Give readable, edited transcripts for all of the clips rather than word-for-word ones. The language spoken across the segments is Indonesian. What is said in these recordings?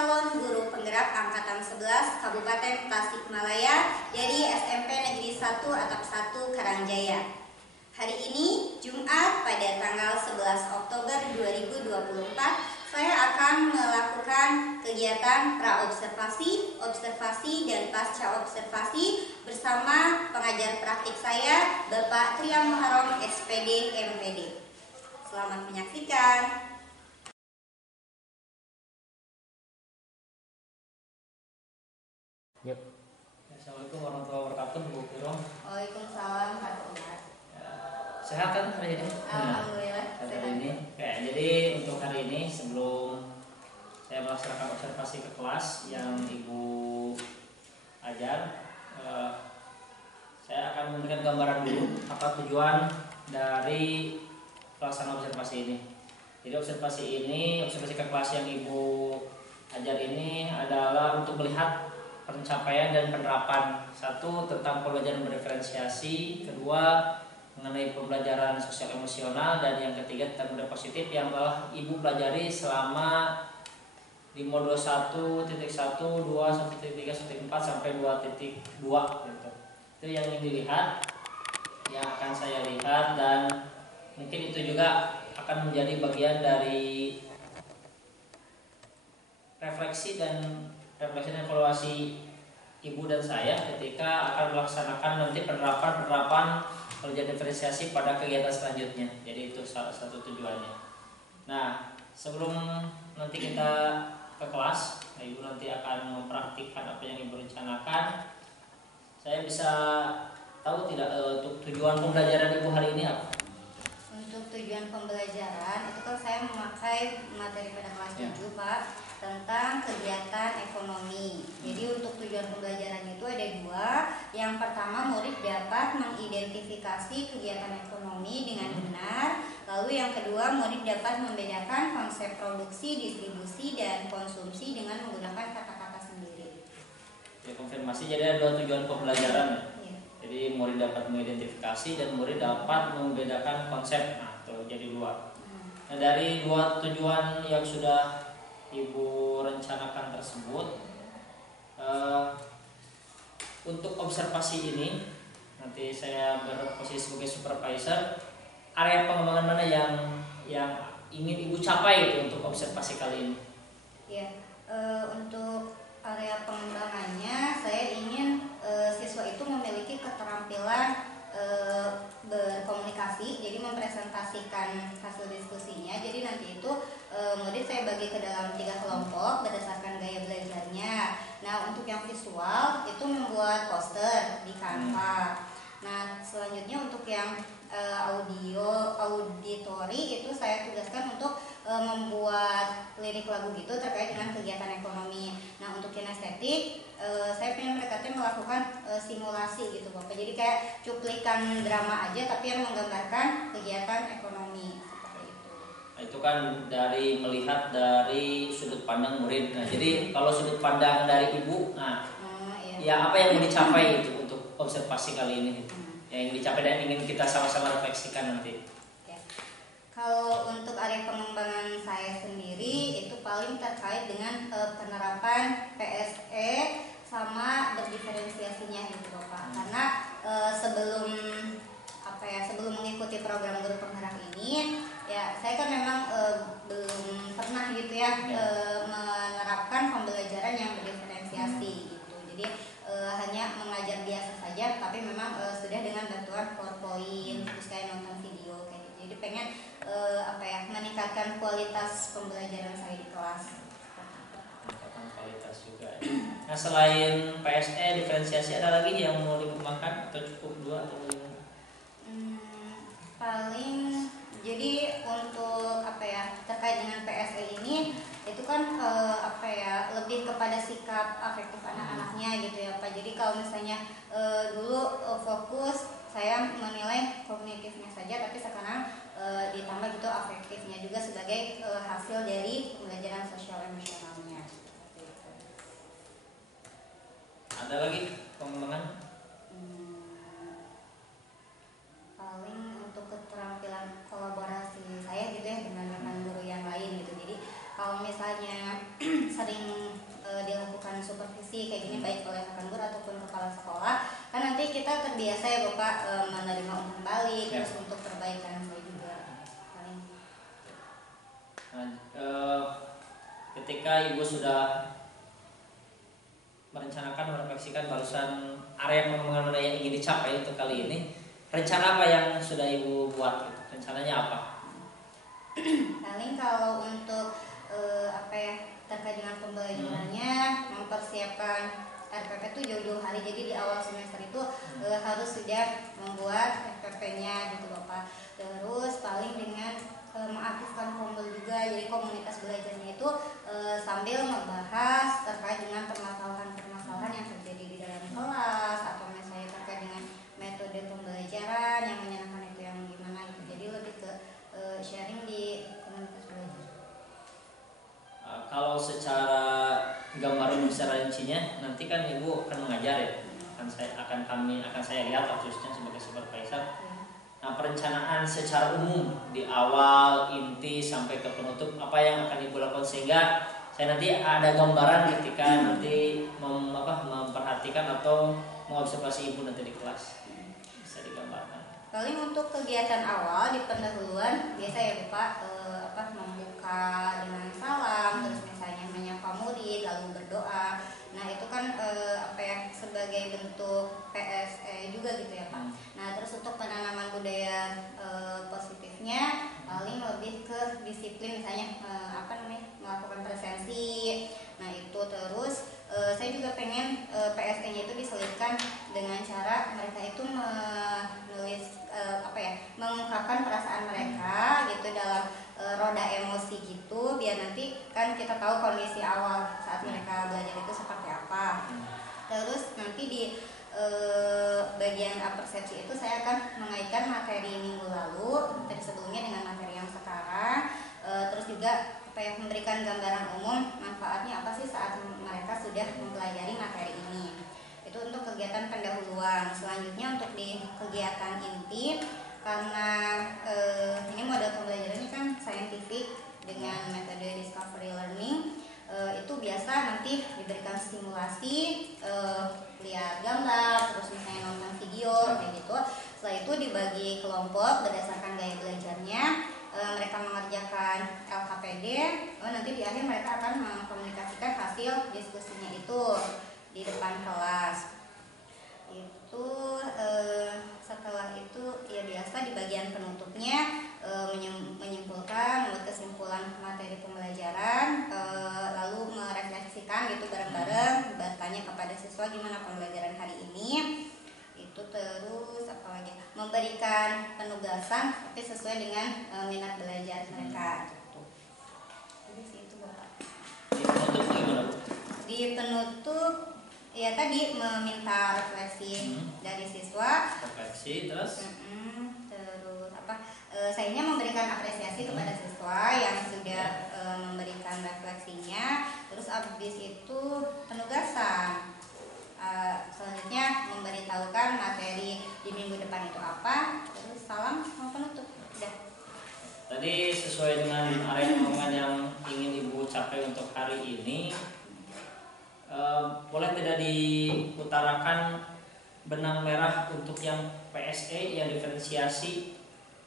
calon guru penggerak Angkatan 11 Kabupaten Tasikmalaya dari SMP Negeri 1 Atap 1 Karangjaya. Hari ini, Jumat pada tanggal 11 Oktober 2024, saya akan melakukan kegiatan praobservasi, observasi, dan pasca observasi bersama pengajar praktik saya, Bapak Tria Muharram, SPD, MPD. Selamat menyaksikan. Yep. Assalamualaikum warahmatullahi wabarakatuh, Bu Kiro. Waalaikumsalam, Pak Umar. Sehat kan hari ini? Alhamdulillah. Hari ini. Jadi untuk hari ini sebelum saya melaksanakan observasi ke kelas yang Ibu ajar, saya akan memberikan gambaran dulu apa tujuan dari pelaksanaan observasi ini. Jadi observasi ke kelas yang Ibu ajar ini adalah untuk melihat pencapaian dan penerapan. Satu, tentang pembelajaran berdiferensiasi. Kedua, mengenai pembelajaran sosial emosional. Dan yang ketiga, tentang budaya positif yang telah Ibu pelajari selama di modul 1.1, 2, 1.3, 1.4 sampai 2.2 gitu. Itu yang ingin dilihat, yang akan saya lihat, dan mungkin itu juga akan menjadi bagian dari refleksi dan evaluasi Ibu dan saya ketika akan melaksanakan nanti penerapan pelajaran diferensiasi pada kegiatan selanjutnya. Jadi itu salah satu tujuannya. Nah, sebelum nanti kita ke kelas, Ibu nanti akan mempraktikkan apa yang Ibu rencanakan. Saya bisa tahu tidak untuk tujuan pembelajaran Ibu hari ini apa? Untuk tujuan pembelajaran itu kan saya memakai materi pada kelas 7, Pak, tentang kegiatan ekonomi. Jadi untuk tujuan pembelajaran itu ada dua. Yang pertama, murid dapat mengidentifikasi kegiatan ekonomi dengan benar. Lalu yang kedua, murid dapat membedakan konsep produksi, distribusi, dan konsumsi dengan menggunakan kata-kata sendiri. Ya, konfirmasi, jadi ada dua tujuan pembelajaran. Ya. Jadi murid dapat mengidentifikasi dan murid dapat membedakan konsep. Nah, itu jadi dua. Nah, dari dua tujuan yang sudah Ibu rencanakan tersebut, untuk observasi ini nanti saya berposisi sebagai supervisor. Area pengembangan mana yang ingin Ibu capai untuk observasi kali ini? Ya, untuk area pengembangannya saya ingin siswa itu memiliki keterampilan berkomunikasi, jadi mempresentasikan hasil diskusinya. Jadi nanti itu murid saya bagi ke dalam 3 kelompok berdasarkan gaya belajarnya. Nah, untuk yang visual itu membuat poster di Canva. Nah, selanjutnya untuk yang auditori itu saya tugaskan untuk membuat lirik lagu gitu terkait dengan kegiatan ekonomi. Nah, untuk kinestetik saya ingin mereka melakukan simulasi gitu, Bapak. Jadi kayak cuplikan drama aja tapi yang menggambarkan kegiatan ekonomi seperti itu. Itu kan dari melihat dari sudut pandang murid. Nah, jadi kalau sudut pandang dari Ibu, Iya. Ya apa yang mau dicapai itu untuk observasi kali ini? Yang ingin dicapai dan ingin kita sama-sama refleksikan nanti. Kalau untuk area pengembangan saya sendiri itu paling terkait dengan penerapan PSE sama berdiferensiasinya gitu, Bapak. Karena sebelum mengikuti program guru penggerak ini, ya saya kan memang belum pernah gitu ya menerapkan pembelajaran yang berdiferensiasi gitu. Jadi hanya mengajar biasa saja, tapi memang sudah dengan bantuan PowerPoint, terus kayak nonton video kayak gitu. Jadi pengen meningkatkan kualitas pembelajaran saya di kelas. Meningkatkan kualitas juga. Nah, selain PSE diferensiasi ada lagi yang mau dikembangkan atau cukup 2 atau 5? Paling jadi untuk terkait dengan PSE ini itu kan lebih kepada sikap afektif anak-anaknya gitu ya, Pak. Jadi kalau misalnya dulu fokus saya menilai kognitifnya saja, tapi sekarang ditambah gitu afektifnya juga sebagai hasil dari pembelajaran sosial emosionalnya. Ada lagi pengembangan? Paling untuk keterampilan kolaborasi saya gitu ya dengan rekan guru yang lain gitu. Jadi kalau misalnya sering kita terbiasa ya Bapak menerima umpan balik, Ya. terus untuk perbaikan saya juga paling. Nah, ketika Ibu sudah merencanakan, merefleksikan barusan area pengembangan yang ingin dicapai untuk kali ini, rencana apa yang sudah Ibu buat? Gitu? Rencananya apa? Paling kalau untuk apa ya, terkait dengan pembelajarannya, mempersiapkan RPP itu jauh-jauh hari. Jadi di awal semester itu harus sudah membuat RPP-nya gitu Bapak. Terus paling dengan mengaktifkan kombel juga, jadi komunitas belajarnya itu sambil membahas terkait dengan permasalahan-permasalahan yang terjadi di dalam kelas, atau misalnya terkait dengan metode pembelajaran yang menyenangkan itu yang gimana gitu. Jadi lebih ke sharing di komunitas belajar. Kalau secara gambaran secara rincinya, nanti kan Ibu akan mengajar ya, akan saya lihat khususnya sebagai supervisor. Nah, perencanaan secara umum di awal, inti sampai ke penutup, apa yang akan Ibu lakukan sehingga saya nanti ada gambaran ketika nanti memperhatikan atau mengobservasi Ibu nanti di kelas, bisa digambarkan. Paling untuk kegiatan awal di pendahuluan biasa ya Bapak membuka dengan salam, terus misalnya menyapa murid lalu berdoa. Nah itu kan sebagai bentuk PSE juga gitu ya Pak. Nah terus untuk penanaman budaya positifnya paling lebih ke disiplin, misalnya melakukan presensi. Nah itu terus saya juga pengen PSE-nya itu diselipkan dengan cara mereka itu menulis mengungkapkan perasaan mereka gitu dalam roda emosi gitu, biar nanti kan kita tahu kondisi awal saat mereka belajar itu seperti apa. Terus nanti di bagian persepsi itu saya akan mengaitkan materi minggu lalu dari sebelumnya dengan materi yang sekarang. Terus juga memberikan gambaran umum manfaatnya apa sih saat mereka sudah mempelajari materi ini. Itu untuk kegiatan pendahuluan. Selanjutnya untuk di kegiatan inti, karena ini model pembelajarannya kan scientific dengan metode discovery learning, itu biasa nanti diberikan stimulasi, lihat gambar, terus misalnya nonton video kayak gitu. Setelah itu dibagi kelompok berdasarkan gaya belajarnya. Mereka mengerjakan LKPD, nanti di akhir mereka akan mengkomunikasikan hasil diskusinya itu di depan kelas. Itu setelah itu ya biasa di bagian penutupnya menyimpulkan, membuat kesimpulan materi pembelajaran, lalu merefleksikan gitu bareng-bareng, bertanya kepada siswa gimana pembelajaran hari ini. Itu terus apalagi memberikan penugasan tapi sesuai dengan minat belajar mereka gitu. Jadi itu Bapak. Di penutup gimana Bu? Di penutup ya tadi meminta refleksi dari siswa. Refleksi terus Terus sayanya memberikan apresiasi kepada siswa yang sudah memberikan refleksinya. Terus habis itu penugasan. Selanjutnya memberitahukan materi di minggu depan itu apa, terus salam mau penutup. Udah. Tadi sesuai dengan area omongan yang ingin Ibu capai untuk hari ini, boleh tidak diutarakan benang merah untuk yang PSE, yang diferensiasi,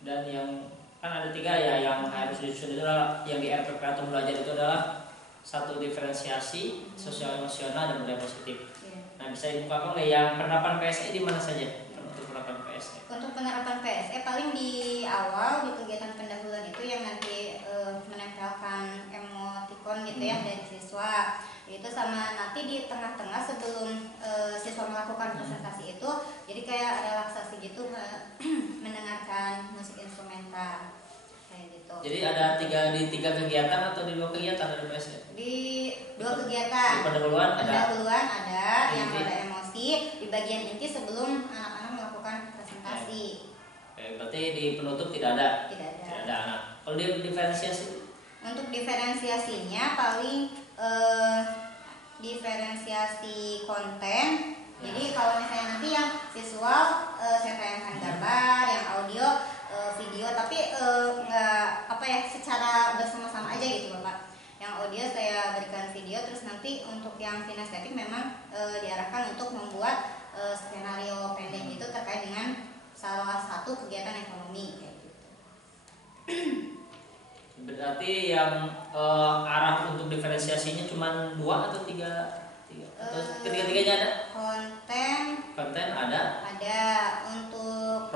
dan yang kan ada 3 ya yang harus disusun itu adalah yang di RPP atau belajar itu adalah 1 diferensiasi, sosial emosional, dan budaya positif. Nah, bisa dibukakan oleh yang penerapan PSE di mana saja untuk penerapan PSE? Untuk penerapan PSE paling di awal di kegiatan pendahuluan itu yang nanti menempelkan emoticon gitu ya dari siswa. Itu sama nanti di tengah-tengah sebelum siswa melakukan presentasi itu, jadi kayak relaksasi gitu, mendengarkan musik instrumental kayak gitu. Jadi ada di 3 kegiatan atau di 2 kegiatan dari PSE? Di 2 kegiatan. Di pendahuluan ada yang ada emosi, di bagian inti sebelum anak-anak melakukan presentasi. Oke, berarti di penutup tidak ada. Tidak ada. Tidak ada anak. Kalau di diferensiasi? Untuk diferensiasinya paling diferensiasi konten. Jadi kalau misalnya nanti yang visual saya tayangkan gambar, yang audio video, tapi nggak secara bersama-sama aja gitu Bapak. Yang audio saya berikan video, terus nanti untuk yang kinestetik memang diarahkan untuk membuat skenario pendek kegiatan ekonomi kayak gitu. Berarti yang arah untuk diferensiasinya cuma 2 atau 3? Atau ketiga-tiganya ada? Konten ada. Untuk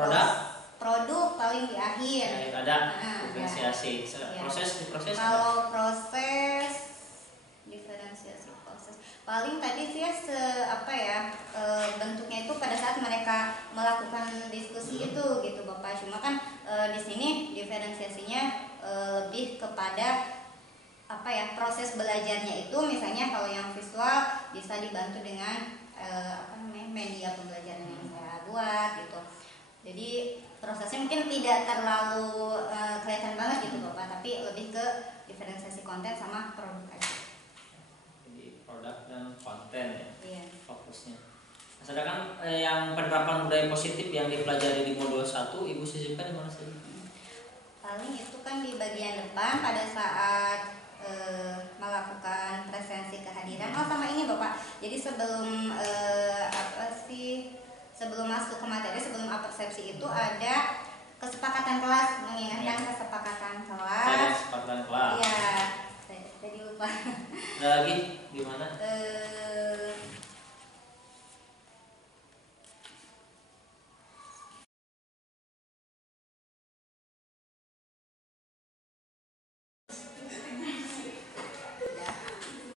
produk paling di akhir. Ada diferensiasi. Proses kalau proses diferensiasi paling tadi sih bentuknya itu pada saat mereka melakukan diskusi itu gitu Bapak. Cuma kan di sini diferensiasinya lebih kepada proses belajarnya itu, misalnya kalau yang visual bisa dibantu dengan media pembelajaran yang saya buat gitu. Jadi prosesnya mungkin tidak terlalu kelihatan banget gitu Bapak, tapi lebih ke diferensiasi konten sama produk aja. Jadi produk dan konten ya. Iya. Fokusnya. Sedangkan yang penerapan budaya positif yang dipelajari di modul 1 Ibu sisipkan di mana saja? Paling itu kan di bagian depan pada saat melakukan presensi kehadiran. Sama ini Bapak. Jadi sebelum masuk ke materi, sebelum persepsi itu ada kesepakatan kelas, mengingatkan kesepakatan kelas. Kesepakatan kelas. Iya. Tadi lupa. Ada lagi gimana?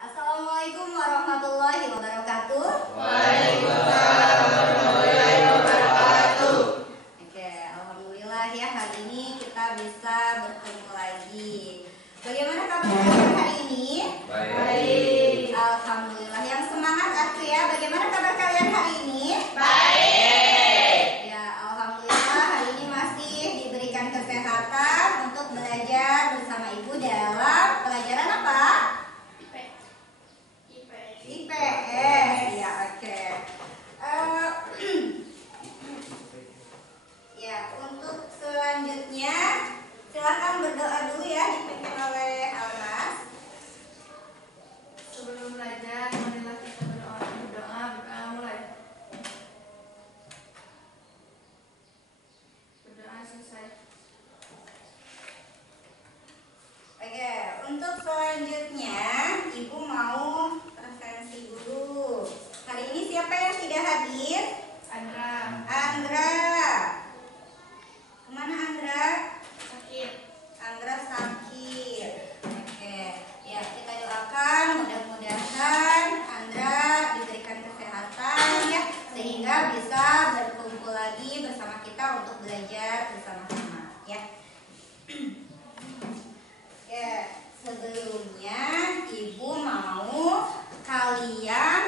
Assalamualaikum warahmatullahi wabarakatuh. Waalaikumsalam warahmatullahi wabarakatuh. Oke, alhamdulillah ya hari ini kita bisa bertemu lagi. Bagaimana kabar kalian hari ini? Baik. Alhamdulillah. Yang semangat aku ya. Bagaimana kabar kalian hari ini? Baik. Ya, alhamdulillah hari ini masih diberikan kesehatan untuk belajar bersama Ibu dalam pelajaran apa? IPS, ya oke. Ya, untuk selanjutnya silakan berdoa dulu ya, dipimpin oleh Almas. Sebelum belajar, marilah kita berdoa mulai. Berdoa selesai. Oke, untuk selanjutnya Ibu mau presensi dulu. Hari ini siapa yang tidak hadir? Andra. Kemana Andra? Andra sakit. Oke, ya kita doakan mudah-mudahan Andra diberikan kesehatan ya, sehingga bisa berkumpul lagi bersama kita untuk belajar bersama-sama ya. Ya, sebelumnya Ibu mau kalian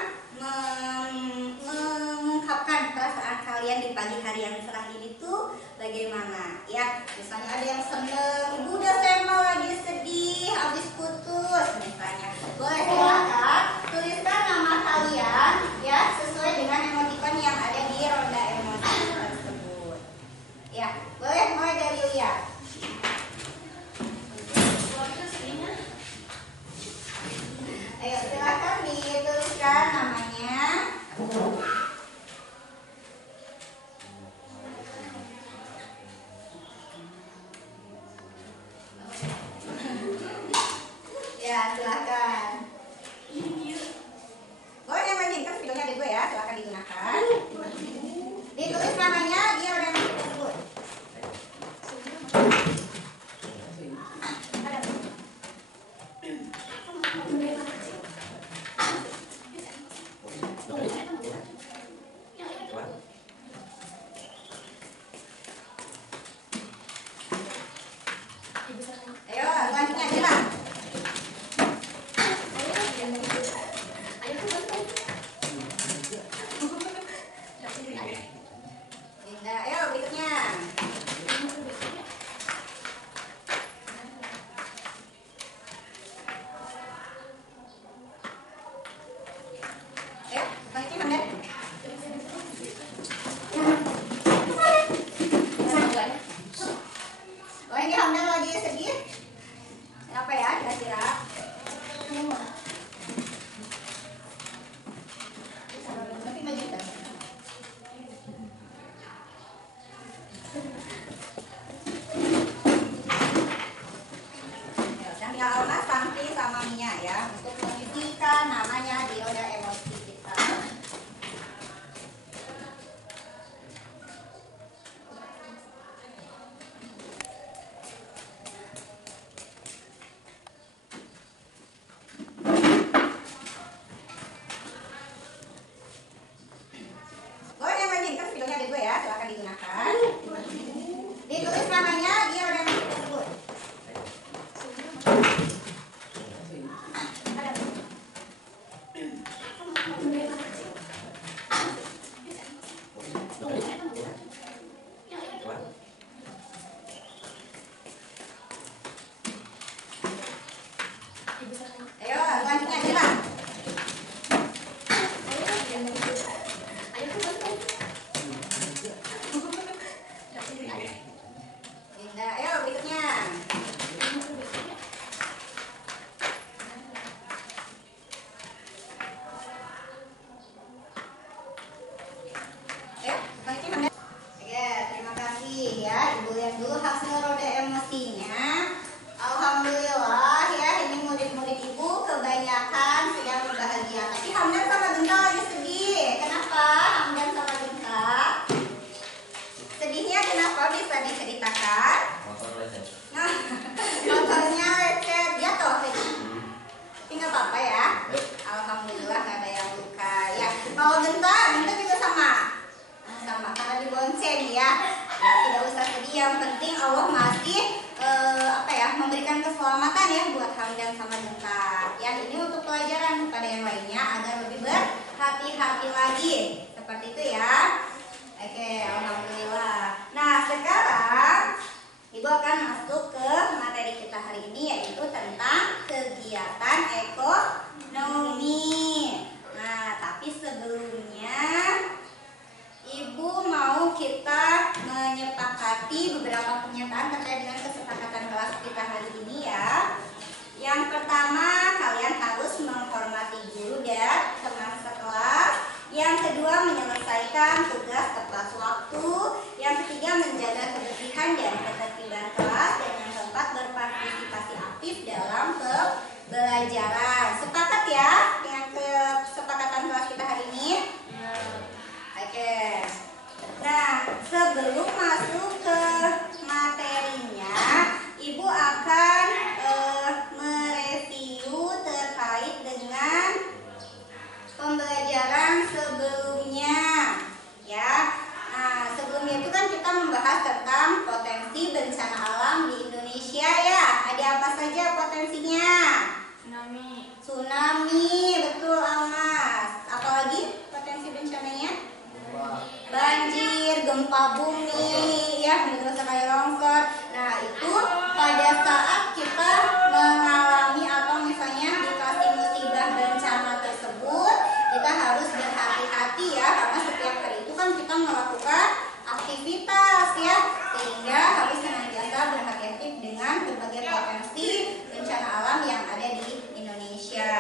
mengungkapkan perasaan kalian di pagi hari yang cerah ini tuh bagaimana ya. Misalnya ada yang seneng, Ibu udah sema lagi sedih habis putus misalnya. Boleh silakan tuliskan nama kalian ya sesuai dengan emoticon yang ada di ronda emoji tersebut. Ya, boleh mulai dari Lia. Ayo silakan dituliskan namanya. Ya silakan. Boleh yang lain kan videonya ada 2 ya, silakan digunakan. Ditulis namanya dia udah tersebut. Ayo, selanjutnya Dila. Linda, ayo berikutnya. Ayo, selanjutnya Hamdan. Oh, ini Hamdan lagi sedih. Apa ya kira-kira? Tapi maju kan? nih ya. Tidak usah sedih, yang penting Allah masih memberikan keselamatan ya buat Hamdan sama Dengkar. Ya, ini untuk pelajaran kepada yang lainnya agar lebih berhati-hati lagi. Seperti itu ya. Oke, alhamdulillah. Nah, sekarang Ibu akan masuk ke materi kita hari ini, yaitu tentang kegiatan ekonomi. Nah, tapi sebelumnya Ibu mau kita menyepakati beberapa pernyataan terkait dengan kesepakatan kelas kita hari ini ya. Yang pertama, kalian harus menghormati guru dan teman sekelas. Yang kedua, menyelesaikan tugas tepat waktu. Yang ketiga, menjaga kebersihan dan ketertiban kelas. Dan yang keempat, berpartisipasi aktif dalam pembelajaran. Sepakat ya dengan kesepakatan kelas kita hari ini? Oke. Nah, sebelum masuk ke materinya, Ibu akan mereview terkait dengan pembelajaran sebelumnya ya. Nah, sebelumnya itu kan kita membahas tentang potensi bencana alam di Indonesia ya. Ada apa saja potensinya? Tsunami, betul Almas. Apalagi potensi bencananya? Banjir, gempa bumi, ya betul sekali, longsor. Nah, itu pada saat kita mengalami atau misalnya dikasih musibah bencana tersebut, kita harus berhati-hati ya, karena setiap hari itu kan kita melakukan aktivitas ya, sehingga harus senantiasa berhati-hati dengan berbagai potensi bencana alam yang ada di Indonesia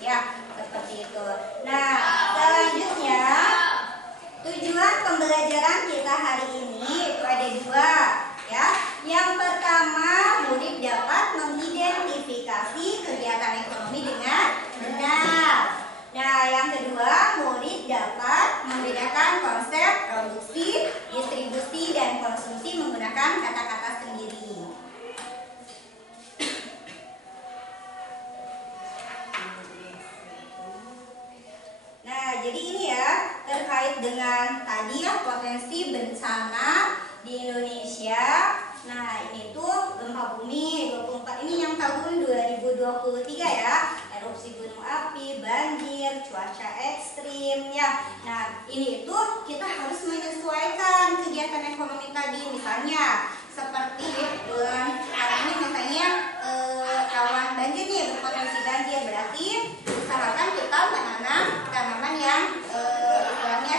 ya, seperti itu. Nah, selanjutnya tujuan pembelajaran kita hari ini itu ada dua ya. Yang pertama, murid dapat mengidentifikasi kegiatan ekonomi dengan benar. Nah, yang kedua, murid dapat membedakan konsep produksi, distribusi, dan konsumsi menggunakan kata-kata sendiri. Nah, jadi ini ya terkait dengan tadi ya potensi bencana di Indonesia. Nah, ini tuh gempa bumi 24 ini yang tahun 2023 ya. Erupsi gunung api, banjir, cuaca ekstrim ya. Nah, ini itu kita harus menyesuaikan kegiatan ekonomi tadi, misalnya seperti bulan ini misalnya rawan banjir nih, berpotensi banjir, berarti usahakan kita menanam tanaman yang istilahnya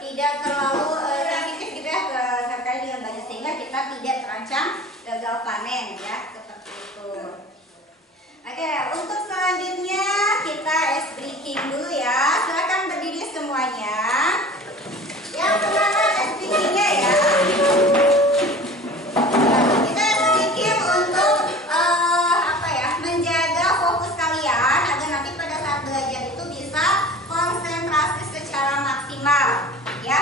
tidak terlalu sensitif gitu ya terkait dengan banjir, sehingga kita tidak terancam gagal panen ya, seperti itu. Oke, untuk selanjutnya kita ice breaking dulu ya. Silakan berdiri semuanya. Yang semangat ice breakingnya ya. Kita ice breaking untuk menjaga fokus kalian agar nanti pada saat belajar itu bisa konsentrasi secara maksimal ya.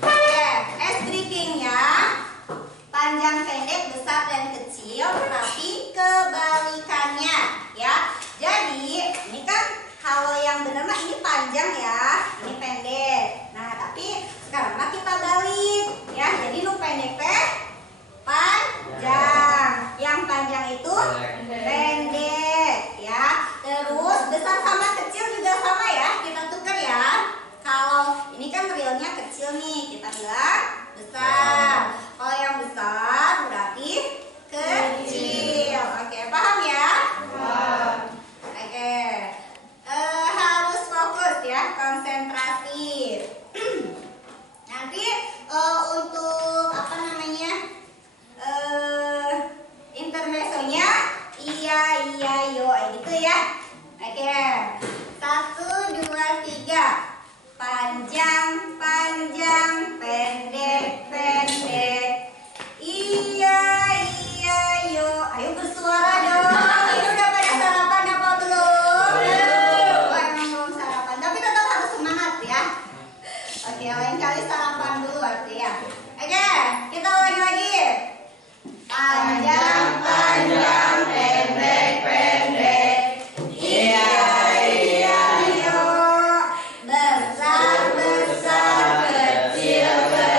Oke, ice breakingnya panjang, pendek, besar, dan kecil, tapi kebalikannya ya. Jadi ini kan kalau yang benar mah ini panjang ya, ini pendek. Nah, tapi sekarang mah kita balik ya. Jadi lu pendek teh panjang, yang panjang itu pendek ya. Terus besar sama kecil juga sama ya, kita tukar ya. Kalau ini kan realnya kecil nih, kita bilang besar. Kalau yang besar berarti kecil. Oke, paham ya? Oke. Harus fokus ya, konsentrasi. Nanti untuk intermezzonya iya yo gitu ya. Oke. 1 2 3. Panjang, panjang, pendek, pendek. Iya yo. Ayo bersuara dong. Ini udah pada sarapan apa belum? Oh, emang belum sarapan, tapi tetap harus semangat ya. Oke, lain kali sarapan dulu artinya. Oke, kita ulangi lagi. Panjang, panjang, pendek, pendek. Iya yo. Besar, besar, kecil, kecil.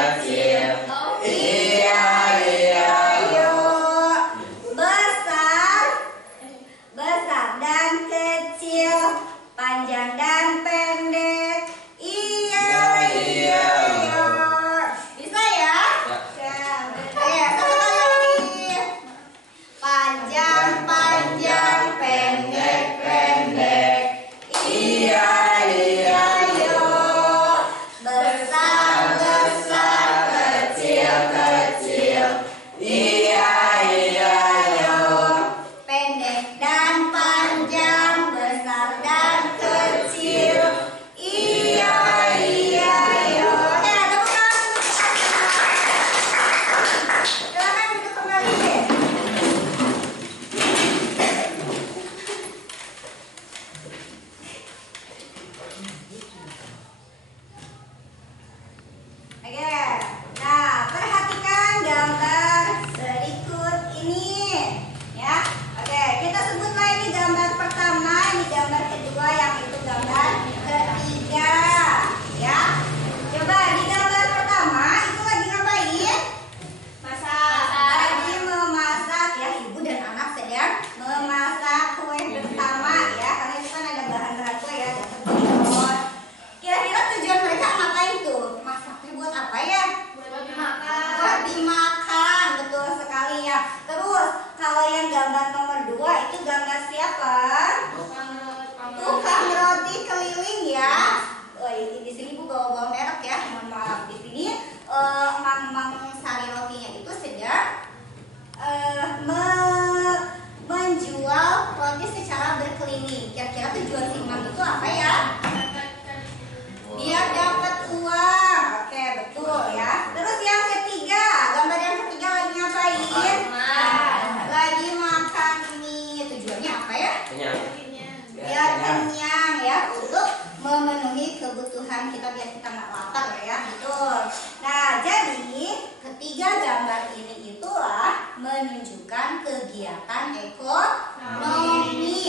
biar kita nggak lapar ya, betul. Nah, jadi ketiga gambar ini itulah menunjukkan kegiatan ekonomi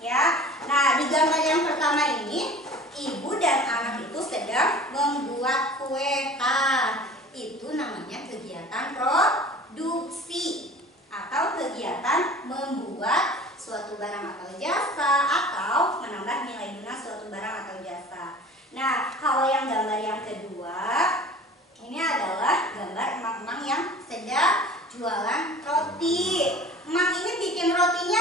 ya. Nah, di gambar yang pertama ini ibu dan anak itu sedang membuat kue. Itu namanya kegiatan produksi atau kegiatan membuat suatu barang atau jasa atau menambah nilai guna suatu barang atau jasa. Nah, kalau yang gambar yang kedua ini adalah gambar emak-emak yang sedang jualan roti. Emak ini bikin rotinya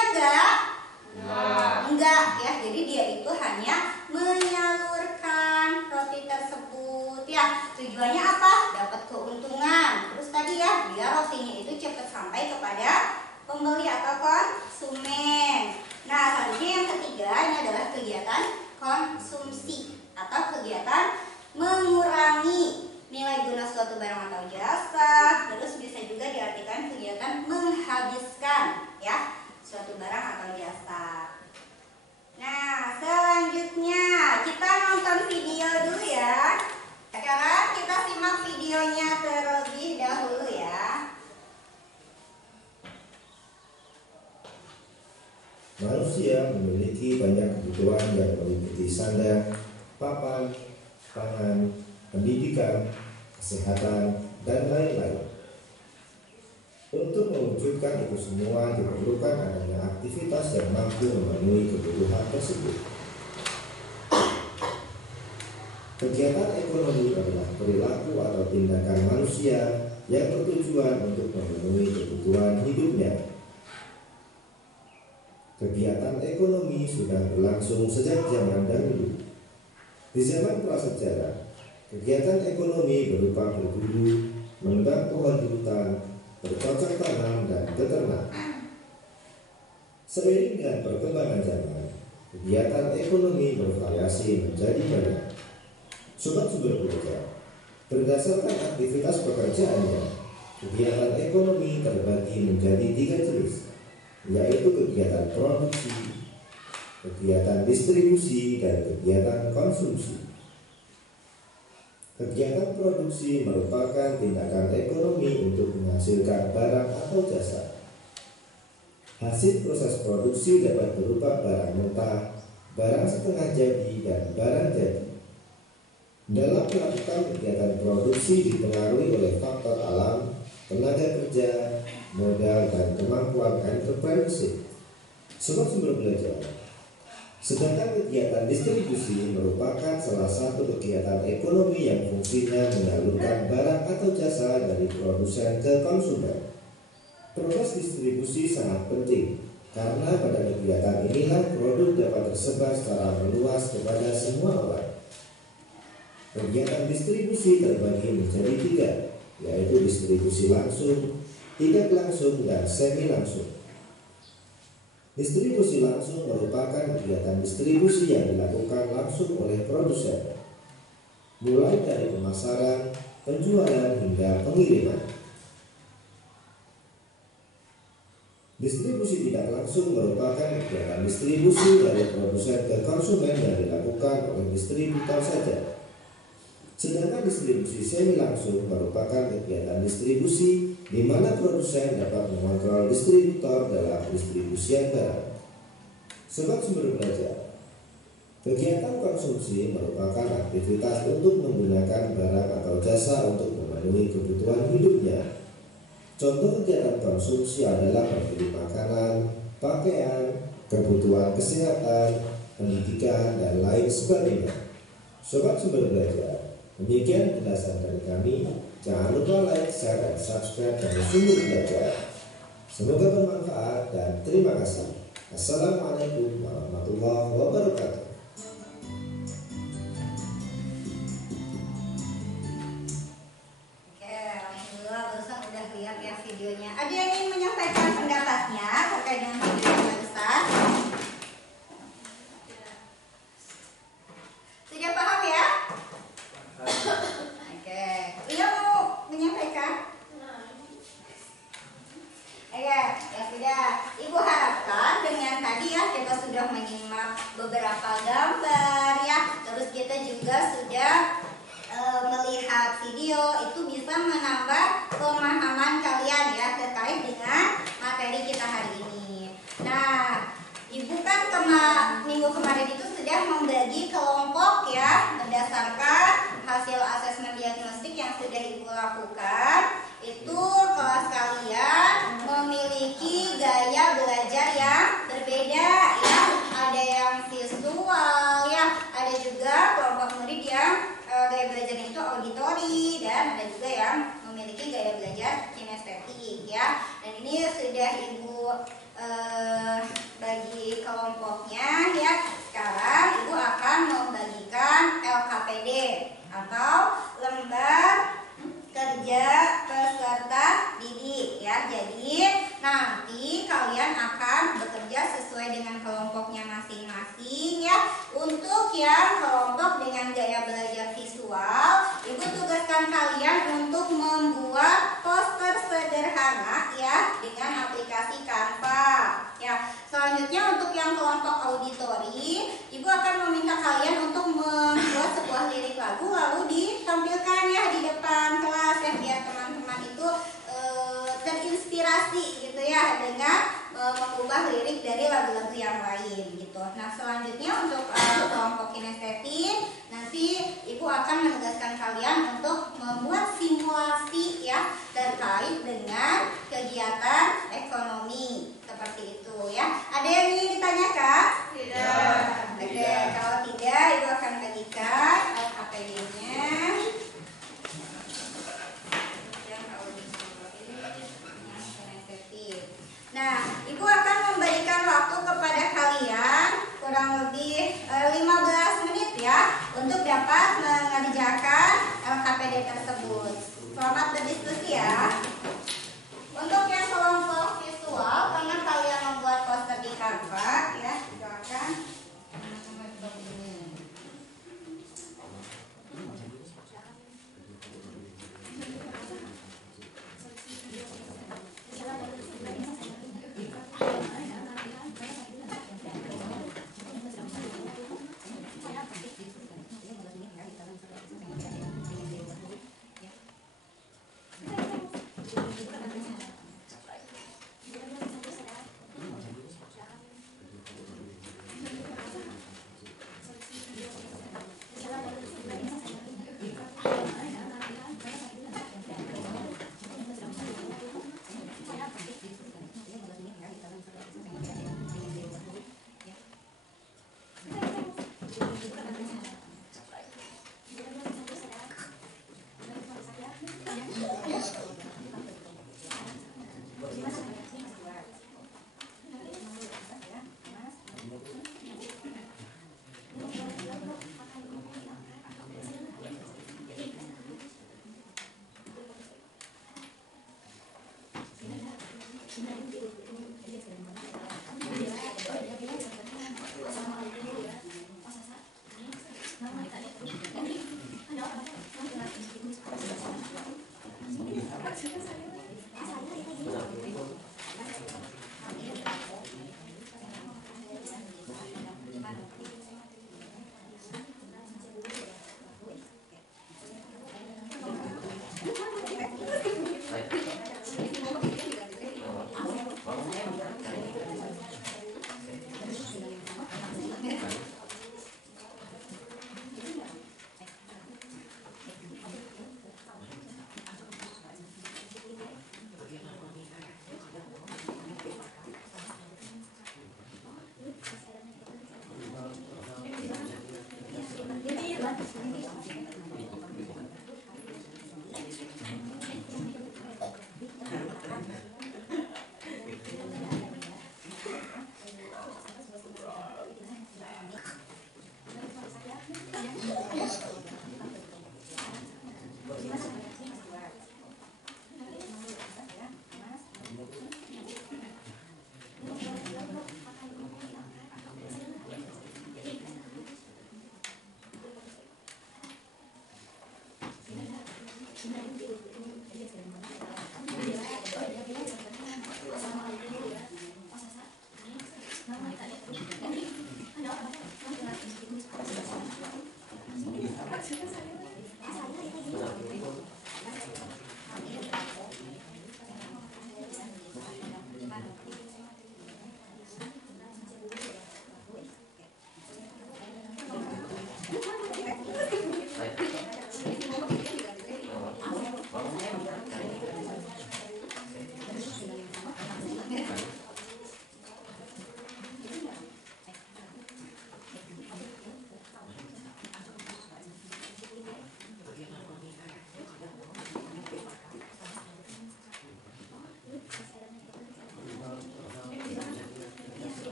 enggak ya. Jadi dia itu hanya menyalurkan roti tersebut ya. Tujuannya apa? Dapat keuntungan. Terus tadi ya, biar rotinya itu cepat sampai kepada pembeli atau konsumen. Nah, selanjutnya yang ketiga ini adalah kegiatan konsumsi atau kegiatan mengurangi nilai guna suatu barang atau jasa. Terus bisa juga diartikan kegiatan menghabiskan ya suatu barang atau jasa. Nah, selanjutnya kita nonton video dulu ya. Sekarang kita simak videonya terlebih dahulu ya. Manusia memiliki banyak kebutuhan yang meliputi sandang, papan, pangan, pendidikan, kesehatan, dan lain-lain. Untuk mewujudkan itu semua diperlukan adanya aktivitas yang mampu memenuhi kebutuhan tersebut. Kegiatan ekonomi adalah perilaku atau tindakan manusia yang bertujuan untuk memenuhi kebutuhan hidupnya. Kegiatan ekonomi sudah berlangsung sejak zaman dahulu. Di zaman prasejarah, kegiatan ekonomi berupa berburu, menebang pohon di hutan, bercocok tanam, dan beternak. Seiring dengan perkembangan zaman, kegiatan ekonomi bervariasi menjadi banyak. Sobat Sumber Belajar, berdasarkan aktivitas pekerjaannya, kegiatan ekonomi terbagi menjadi 3 jenis, yaitu kegiatan produksi, kegiatan distribusi, dan kegiatan konsumsi. Kegiatan produksi merupakan tindakan ekonomi untuk menghasilkan barang atau jasa. Hasil proses produksi dapat berupa barang mentah, barang setengah jadi, dan barang jadi. Dalam melakukan kegiatan produksi dipengaruhi oleh faktor alam, tenaga kerja, modal, dan kemampuan entrepreneurship. Sobat Sumber Belajar, sedangkan kegiatan distribusi merupakan salah satu kegiatan ekonomi yang fungsinya menyalurkan barang atau jasa dari produsen ke konsumen. Proses distribusi sangat penting karena pada kegiatan inilah produk dapat tersebar secara meluas kepada semua orang. Kegiatan distribusi terbagi menjadi 3, yaitu distribusi langsung, tidak langsung, dan semi langsung. Distribusi langsung merupakan kegiatan distribusi yang dilakukan langsung oleh produsen, mulai dari pemasaran, penjualan, hingga pengiriman. Distribusi tidak langsung merupakan kegiatan distribusi dari produsen ke konsumen yang dilakukan oleh distributor saja. Sedangkan distribusi semi langsung merupakan kegiatan distribusi di mana produsen dapat mengontrol distributor dalam distribusian barang. Sobat Sumber Belajar, kegiatan konsumsi merupakan aktivitas untuk menggunakan barang atau jasa untuk memenuhi kebutuhan hidupnya. Contoh kegiatan konsumsi adalah membeli makanan, pakaian, kebutuhan kesehatan, pendidikan, dan lain sebagainya. Sobat Sumber Belajar, demikian penjelasan dari kami. Jangan lupa like, share, dan subscribe channel Sumber Belajar. Semoga bermanfaat dan terima kasih. Assalamualaikum warahmatullahi wabarakatuh. Oke, alhamdulillah barusan udah lihat ya videonya. Ada yang ingin menyampaikan pendapatnya terkait dengan video yang barusan? Sudah paham ya? Oke, Lia mau menyampaikan? Oke, ya sudah. Ibu harapkan dengan tadi ya kita sudah menyimak beberapa sudah Ibu lakukan itu kelas kalian memiliki gaya belajar yang berbeda ya. Ada yang visual ya, ada juga kelompok murid yang gaya belajarnya itu auditori, dan ada juga yang memiliki gaya belajar kinestetik ya. Dan ini sudah Ibu bagi kelompoknya ya. Sekarang Ibu akan membagikan LKPD atau lembar kerja peserta didik ya. Jadi nanti kalian akan bekerja sesuai dengan kelompoknya masing-masing ya. Untuk yang kelompok dengan gaya belajar visual, Ibu tugaskan kalian untuk membuat poster sederhana ya dengan aplikasi Canva ya. Selanjutnya untuk yang kelompok auditori, Ibu akan meminta kalian untuk membuat sebuah lirik lagu lalu ditampilkan ya di depan kelas ya, biar teman-teman itu terinspirasi gitu ya dengan mengubah lirik dari lagu-lagu yang lain gitu. Nah selanjutnya untuk kelompok kinestetik, nanti Ibu akan menugaskan kalian untuk membuat simulasi ya terkait dengan kegiatan ekonomi seperti itu ya. Ada yang ingin ditanyakan? Tidak. Oke, kalau tidak Ibu akan bagikan LKPD-nya. Nah, Ibu akan memberikan waktu kepada kalian kurang lebih 15 menit ya untuk dapat mengerjakan LKPD tersebut. Selamat berdiskusi ya. Untuk yang kelompok visual, karena kalian membuat poster di Canva ya, silakan.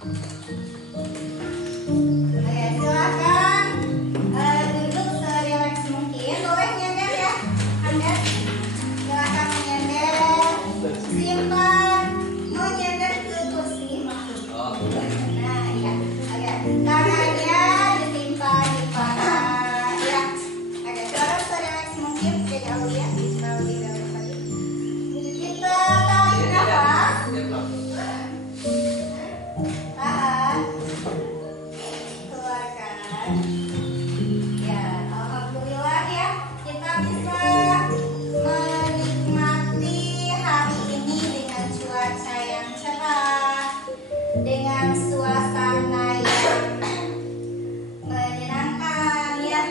Oke, silakan duduk serileks mungkin. Boleh nyender ya, Anda. Silakan menyender. Simpan. Mau nyender ke kursi maksudnya. Nah, ya. Oke. Tangannya disimpan di paha. Ya. Oke, sekarang serileks mungkin. Jadi Aulia bisa lebih dalam lagi. Kita tarik nafas. Tahan. Keluarkan. Ya, alhamdulillah ya. Kita bisa menikmati hari ini dengan cuaca yang cerah, dengan suasana yang menyenangkan ya.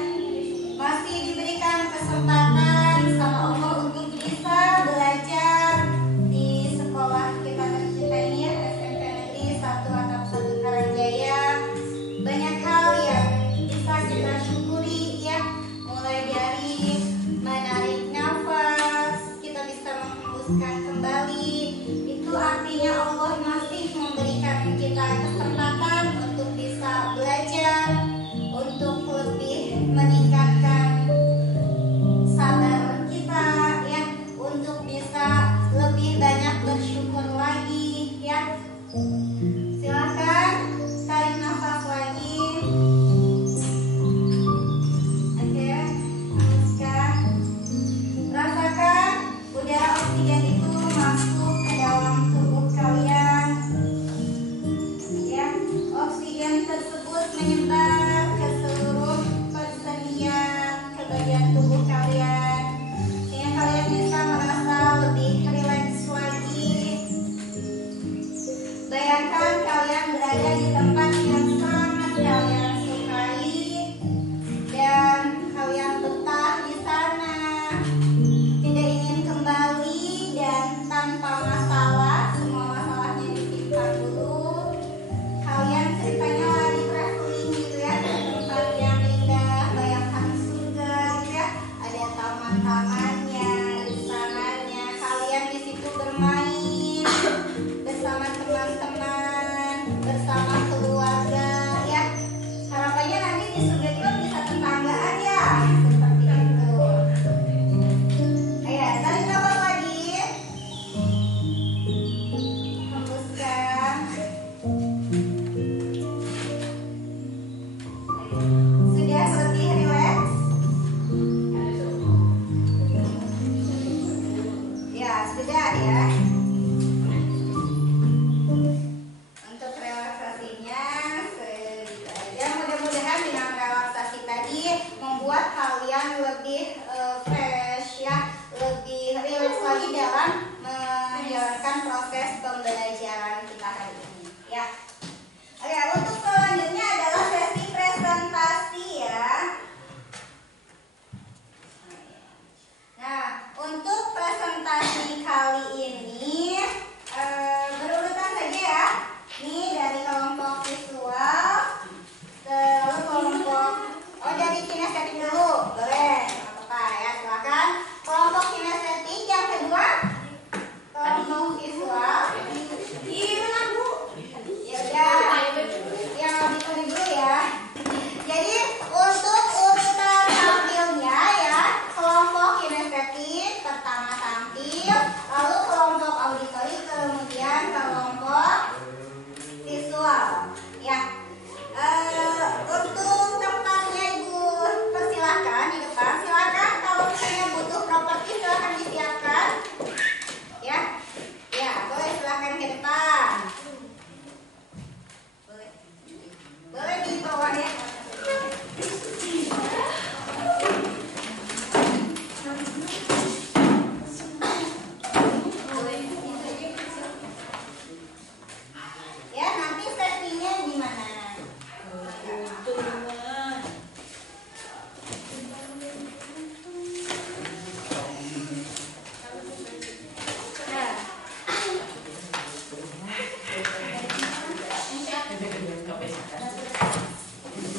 Masih diberikan kesempatan sama Allah untuk bisa belajar di sekolah kita tercinta ini ya, SMP Negeri 1 Atap 1 Karangjaya. Banyak hal yang bisa kita syukuri ya, mulai dari menarik nafas, kita bisa menghembuskan kembali. Itu artinya Allah masih memberikan kita kesempatan untuk bisa belajar, untuk lebih meningkatkan sabar kita ya, untuk bisa lebih banyak bersyukur lagi ya. Silakan tarik nafas lagi. Oke, hembuskan. Rasakan udara oksigen itu masuk ke dalam tubuh kalian. Ya, oksigen tersebut menyebar ke seluruh persendian, ke bagian tubuh kalian, sehingga kalian bisa merasa lebih rileks lagi. Bayangkan kalian berada di tempat yang sangat kalian sukai dan kalian betah di sana, tidak ingin kembali dan tanpa masalah, semua masalahnya disimpan dulu. Kalian ceritanya lagi traveling gitu ya, ke tempat yang indah, bayangkan surga gitu ya, ada taman-tamannya, istananya, kalian di situ bermain bersama teman-teman, bersama keluarga ya. Harapannya nanti di surga juga bisa tetanggaan ya, seperti itu. Ayo, tarik nafas lagi. Hembuskan. Sudah lebih rileks? Ya, sudah ya. Untuk relaksasinya segitu aja. Mudah-mudahan dengan relaksasi tadi membuat kalian lebih fresh ya, lebih rileks lagi dalam menjalankan proses pembelajaran kita hari ini ya. Oke, untuk selanjutnya adalah sesi presentasi ya. Nah, untuk presentasi kali ini berurutan saja ya. Ini dari kelompok visual, lalu kelompok dari kinestetik dulu, boleh, nggak apa-apa ya, silakan. Kelompok kinestetik yang kedua, kelompok visual. Iya, Bu. Ya udah, yang auditory dulu ya. Jadi untuk urutan tampilnya ya, kelompok kinestetik pertama tampil, lalu kelompok auditory, kemudian kelompok visual ya. Untuk tempatnya Ibu persilahkan di depan. Silakan kalau misalnya butuh properti silakan disiapkan ya. Ya, boleh silakan ke depan. Boleh di bawah ya. Ya, nanti sesinya di mana?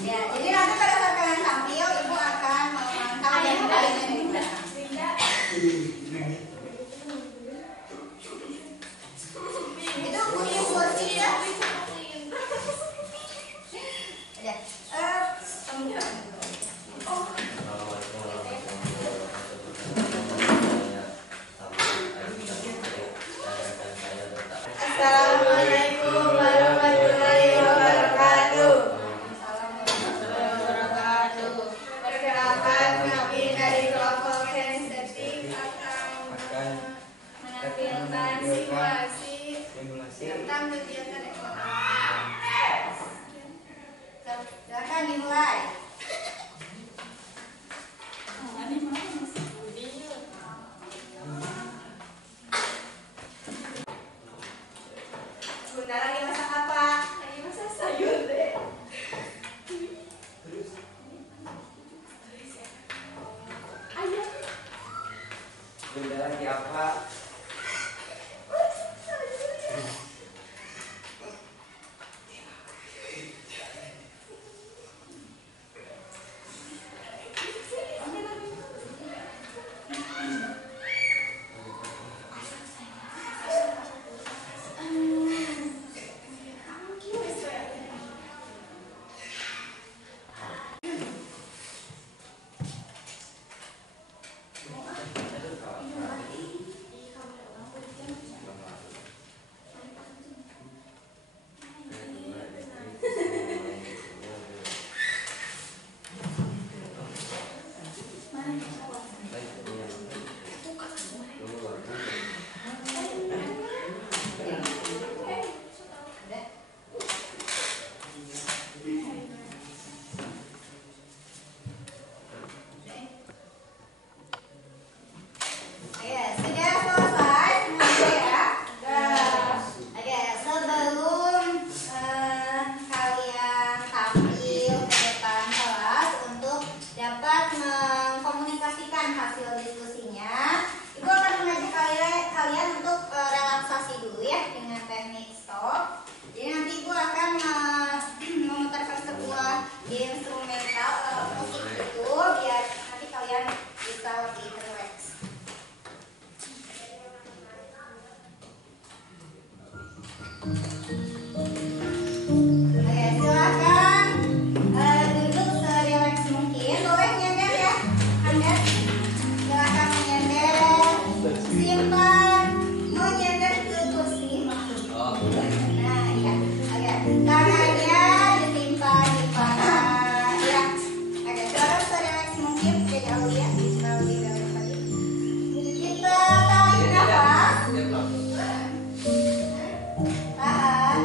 Ya, jadi nanti pada saat kalian tampil, Ibu akan memantau dan kalian di belakang. Itu punya kursi ya? kegiatan ekonomi. Silakan dimulai. Bunda lagi masak apa? Lagi masak sayur deh. Ayam. Bunda lagi apa? Oke, sudah selesai semuanya ya. Oke, sebelum kalian tampil ke depan kelas untuk dapat mengkomunikasikan hasil diskusinya, Ibu akan mengajak kalian untuk relaksasi dulu ya dengan teknik stop. Jadi nanti Ibu akan memutarkan sebuah instrumental musik itu biar nanti kalian bisa lebih relax. Oke, silakan duduk serileks mungkin. Boleh nyender ya, Anda. Silakan menyender. Simpan, mau nyender ke kursi maksudnya. Nah, ya. Oke, tangannya disimpan di paha. Ya. Oke, sekarang serileks mungkin. Jadi Aulia bisa lebih relax lagi. Kita tarik nafas. Tahan,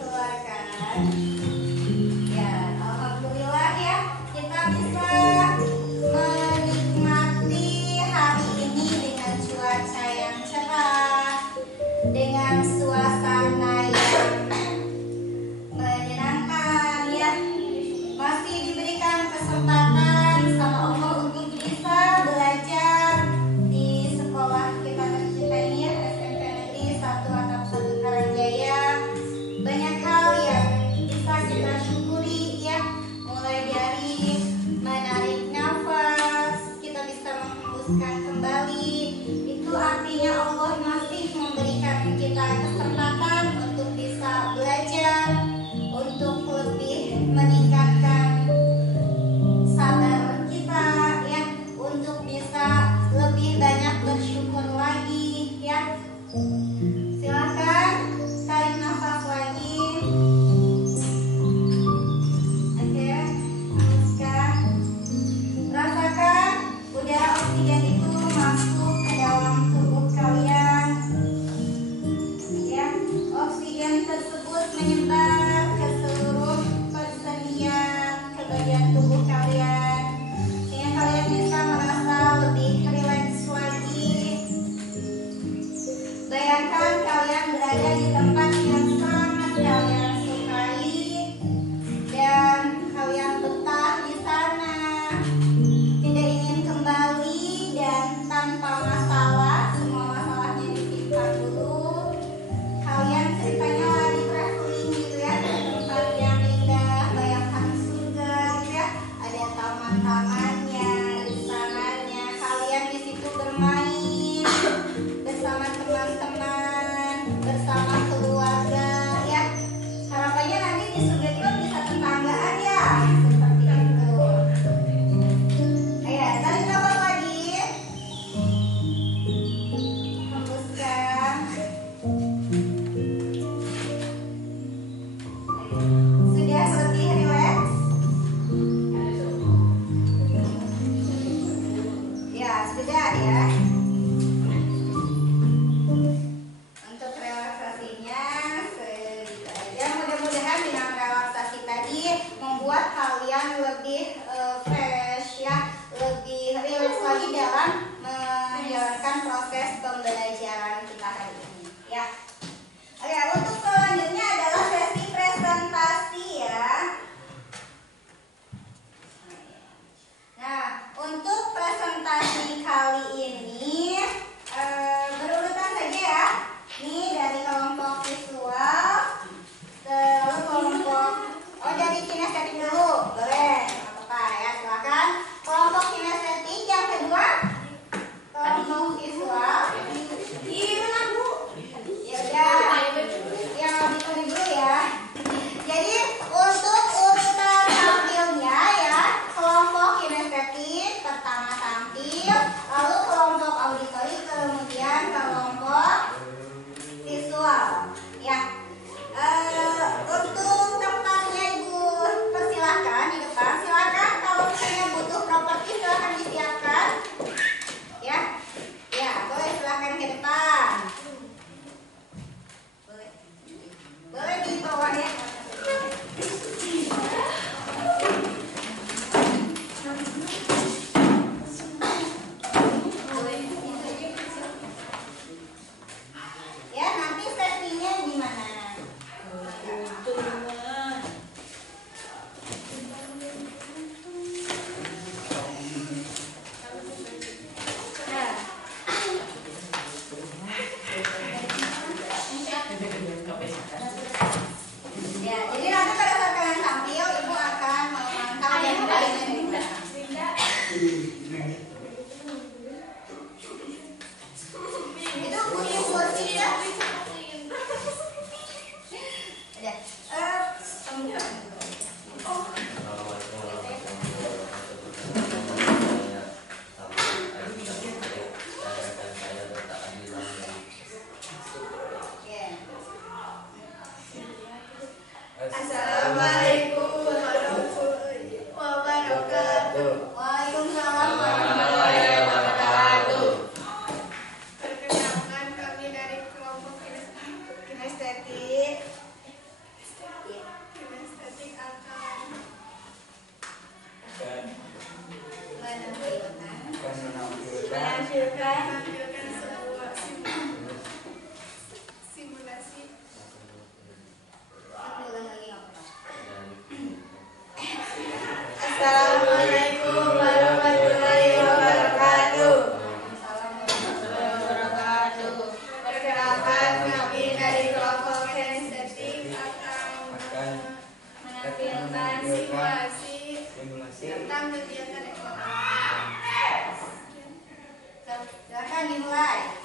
keluarkan. Ya, alhamdulillah ya, kita bisa menikmati hari ini dengan cuaca yang cerah, dengan suasana yang menyenangkan ya. Masih diberikan kesempatan sama Allah untuk bisa belajar di sekolah kita tercinta ini ya, SMP Negeri 1 Atap 1 Karangjaya. Banyak hal yang bisa kita syukuri ya, mulai dari menarik nafas, kita bisa menghembuskan kembali. Itu artinya Allah masih memberikan kita kesempatan untuk bisa belajar, untuk lebih meningkatkan sabar kita ya, untuk bisa lebih banyak bersyukur lagi ya. Silakan tarik nafas lagi. Oke, hembuskan. Rasakan udara oksigen itu masuk ke dalam tubuh kalian. Ya, oksigen tersebut menyebar ke seluruh persendian ke bagian tubuh kalian, sehingga kalian bisa merasa lebih rileks lagi. Bayangkan kalian berada di tempat yang sangat kalian sukai dan kalian betah di sana, tidak ingin kembali dan tanpa masalah, semua masalahnya disimpan dulu. Kalian ceritanya lagi traveling gitu ya, ke tempat yang indah, bayangkan surga gitu ya, ada taman-tamannya, istananya, kalian di situ bermain bersama teman-teman, bersama keluarga ya. Harapannya nanti di surga juga bisa tetanggaan ya, seperti itu. Ayo, tarik nafas lagi. Hembuskan. Sudah lebih rileks? Ya, sudah ya. Untuk relaksasinya lebih fresh ya, lebih rileks lagi dalam menjalankan proses pembelajaran kita hari ini ya. Oke, untuk selanjutnya adalah sesi presentasi ya. Nah, untuk presentasi kali ini berurutan saja ya. Ini dari kelompok visual, lalu kelompok dari kinestetik dulu, boleh, apa-apa ya, silakan. Kelompok kinestetik yang kedua, kelompok visual. Iya, Bu. Ya udah, yang ditunggu dulu ya. Jadi untuk urutan tampilnya ya, kelompok kinestetik pertama tampil, lalu kelompok auditori, kemudian kelompok visual ya. Untuk tempatnya Ibu persilahkan di depan. Silakan kalau misalnya butuh properti silakan disiapkan ya. Ya, boleh silakan ke depan. Boleh dibawa ya. Ya, nanti sesinya di mana? Ya, jadi nanti pada saat kalian tampil, Ibu akan memantau dan menilainya dari mana. Itu punya kursi ya? Ada. Assalamualaikum warahmatullahi wabarakatuh. Waalaikumsalam warahmatullahi wabarakatuh. Perkenalkan, kami dari kelompok kinestetik akan menampilkan sebuah simulasi. Assalamualaikum warahmatullahi wabarakatuh. Perkenalkan, kami dari kelompok kinestetik akan menampilkan simulasi tentang kegiatan ekonomi. Silakan dimulai.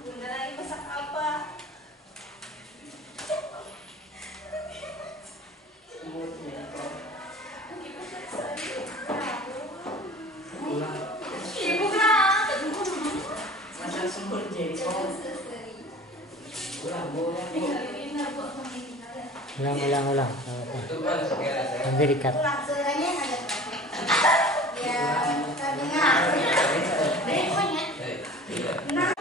Bunda lagi masak apa? Ibu kenapa? Masak sumber jengkol. Ulang. Sampai dikat. Ulang suaranya agak keras. Ya, terdengar. Nah,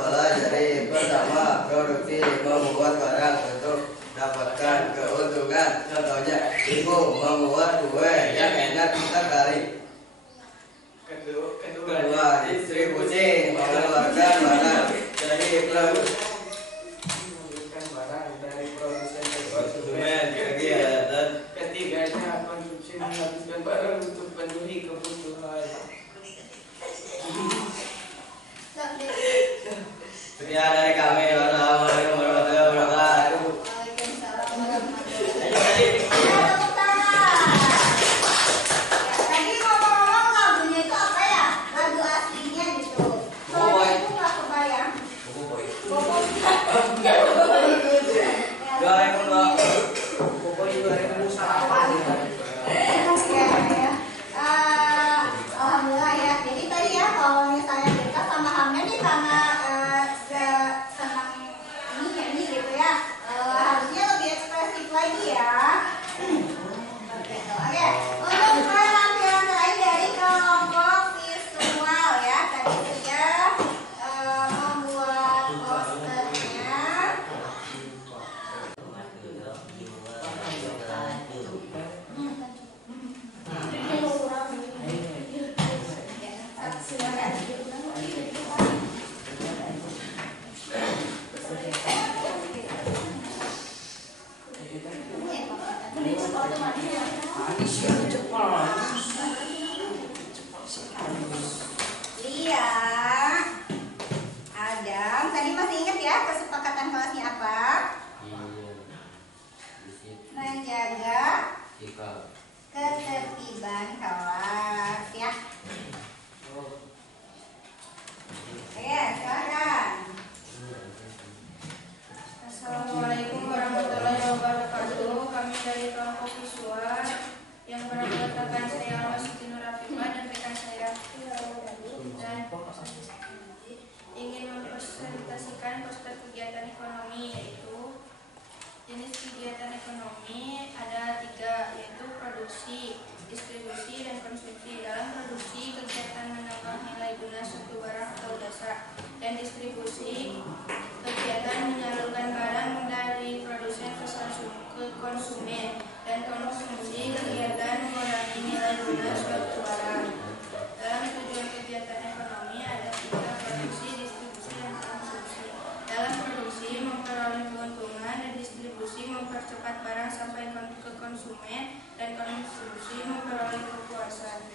pelajari. Pertama, produksi membuat barang untuk dapatkan keuntungan. Contohnya, ibu membuat kue yang enak sekali. Kedua, distribusi mengeluarkan barang dari produsen ke konsumen. Kegiatan ketiganya, konsumsi menghabiskan barang untuk penuhi kebutuhan. Sekian dari kami. Wassalamualaikum warahmatullahi wabarakatuh. Waalaikumsalam warahmatullahi wabarakatuh. Tepuk tangan. Ya, tadi ngomong-ngomong lagunya itu apa ya? Lagu aslinya gitu. Soalnya aku nggak kebayang. Bobo. Alhamdulillah ya. Jadi tadi ya kalau misalnya kita sama Hamda nih karena senang ini nyanyi gitu ya, harusnya lebih ekspresif lagi ya. Oke, untuk penampilan lain dari kelompok visual ya, tadi sudah membuat posternya. Lia, Adam, tadi masih ingat ya kesepakatan kelasnya apa? Menjaga ketertiban kelas ya. Oke, silakan. Assalamualaikum warahmatullahi wabarakatuh. Kami dari kelompok visual yang beranggotakan saya Alma Siti Nur Afifah dan rekan saya dan ingin mempresentasikan poster kegiatan ekonomi, yaitu jenis kegiatan ekonomi ada 3, yaitu produksi, distribusi, dan konsumsi. Dalam produksi, kegiatan menambah nilai guna suatu barang atau jasa, dan distribusi, kegiatan menyalurkan barang dari produsen ke konsumen, dan konsumsi, kegiatan mengurangi nilai guna suatu barang. Dalam tujuan kegiatan ekonomi ada 3, produksi, distribusi, dan konsumsi. Dalam produksi, memperoleh keuntungan, dan distribusi, mempercepat barang sampai ke konsumen, dan konsumsi, memperoleh kepuasan.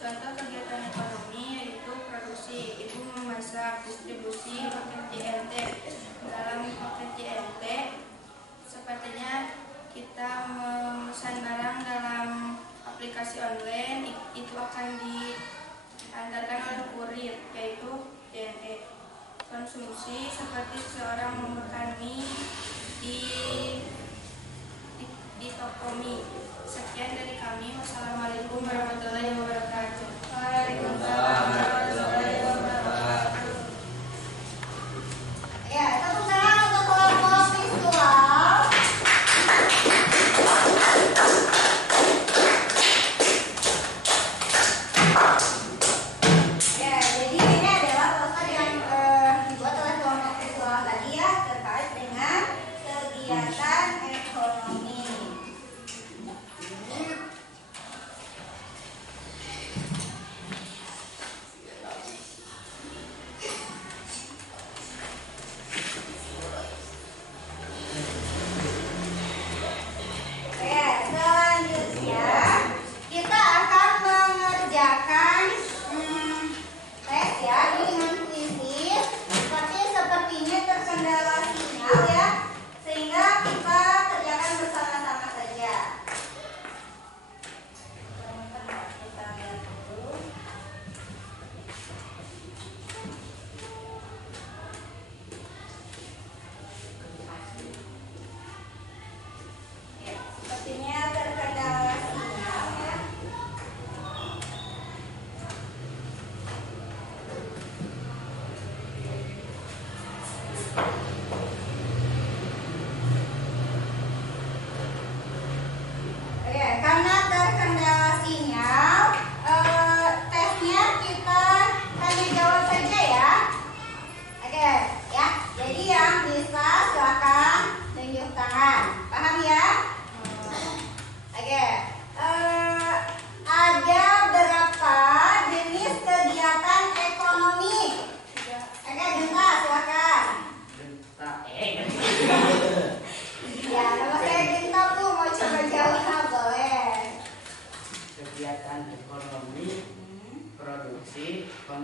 Contoh kegiatan ekonomi yaitu produksi, ibu memasak, distribusi, paket JNT. Dalam paket JNT, sepertinya kita memesan barang dalam aplikasi online, itu akan diantarkan oleh kurir, yaitu JNE. Konsumsi seperti seorang memesan mie di toko mie. Sekian dari kami. Wassalamualaikum warahmatullahi wabarakatuh. Waalaikumsalam warahmatullahi wabarakatuh. Ya, tepuk tangan untuk kelompok visual. Ya, jadi ini adalah poster yang dibuat oleh kelompok visual tadi ya, terkait dengan kegiatan ekonomi.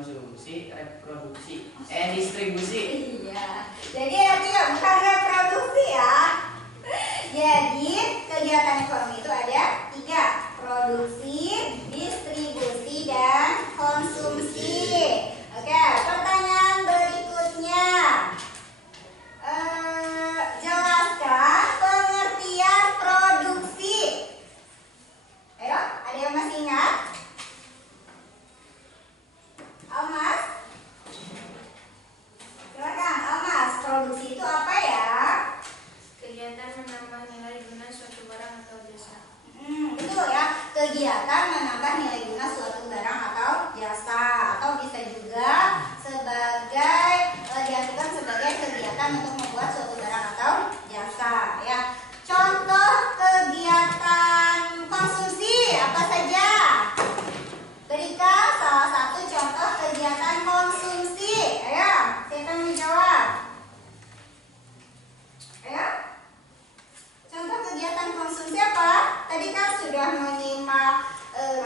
konsumsi, reproduksi, distribusi. Iya. Jadi artinya bukan reproduksi ya. Jadi kegiatan ekonomi itu ada 3: produksi, distribusi, dan konsumsi. Oke, pertanyaan berikutnya. Jelaskan pengertian produksi. Ayo, ada yang masih ingat? Almas? Silakan, Almas. Produksi itu apa ya? Kegiatan menambah nilai guna suatu barang atau jasa. Betul ya. Kegiatan menambah nilai guna suatu barang atau jasa, atau bisa juga sebagai diartikan sebagai kegiatan untuk membuat suatu barang atau jasa ya. Contoh kegiatan konsumsi apa saja? Berikan salah satu contoh kegiatan konsumsi. Ayo, siapa yang menjawab? Ayo. Contoh kegiatan konsumsi apa? Tadi kan sudah menyimak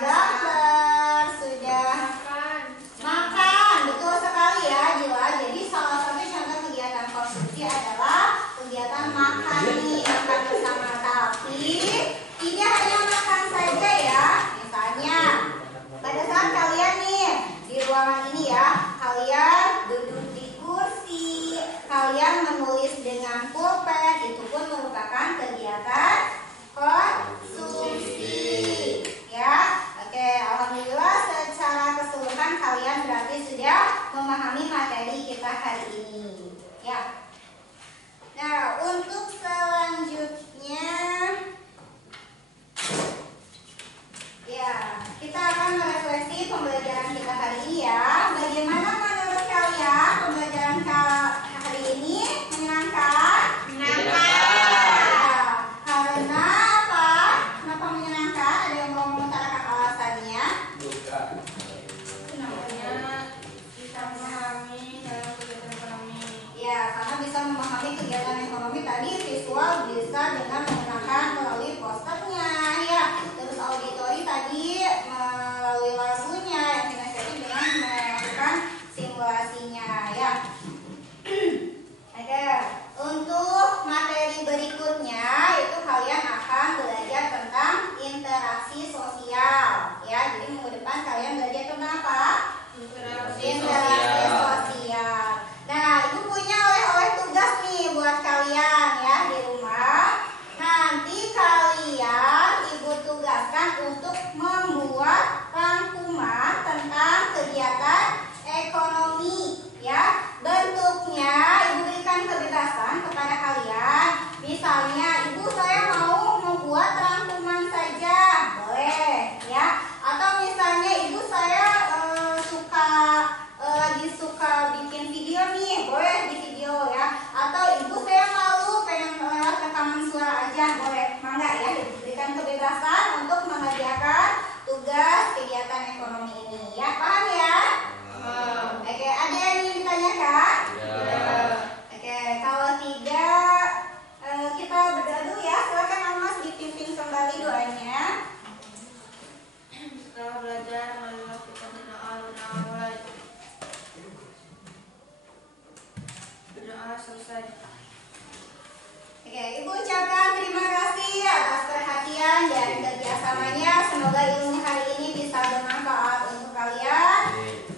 gambar, sudah makan. Betul sekali ya, Jila. Jadi salah satu contoh kegiatan konsumsi adalah kegiatan makan nih, makan bersama. Tapi tidak hanya makan saja ya. Misalnya pada saat kalian nih di ruangan ini ya, kalian duduk di kursi, kalian menulis dengan pulpen, itu pun merupakan kegiatan konsumsi ya. Oke, alhamdulillah secara keseluruhan kalian berarti sudah memahami materi kita hari ini ya. Nah, untuk selanjutnya ya, kita akan merefleksi pembelajaran kita hari ini ya. Bagaimana menurut kalian pembelajaran hari ini? Menyenangkan? Karena apa? Kenapa menyenangkan? Ada yang mau mengutarakan alasannya? Karena bisa memahami dalam kegiatan ekonomi. Ya, karena bisa memahami kegiatan ekonomi tadi visual bisa dengan menggunakan melalui posternya ya. Terus auditori tadi melalui lagunya, yang kinestetik dengan melakukan simulasinya ya. Oke, untuk materi berikutnya itu kalian akan belajar tentang interaksi sosial ya. Jadi minggu depan kalian belajar tentang apa? Interaksi sosial. Nah, ibu punya oleh-oleh tugas nih buat kalian ya di rumah. Nanti kalian ibu tugaskan untuk membuat rangkuman tentang kegiatan ekonomi ya. Bentuknya ibu berikan kebebasan kepada kalian. Misalnya ibu saya mau membuat rangkuman saja, boleh ya. Atau misalnya ibu saya lagi suka bikin video nih, boleh di video ya. Atau ibu saya malu pengen lewat rekaman suara aja, boleh. Mangga ya, diberikan kebebasan untuk mengerjakan tugas kegiatan ekonomi ini ya. Paham ya? Oke, ada yang ingin ditanyakan? Oke, kalau tidak kita berdoa dulu ya. Silakan Almas dipimpin kembali doanya. Setelah belajar, marilah kita berdoa. Berdoa selesai. Oke, ibu ucapkan terima kasih atas perhatian dan kerjasamanya. Semoga ilmu hari ini bisa bermanfaat untuk kalian.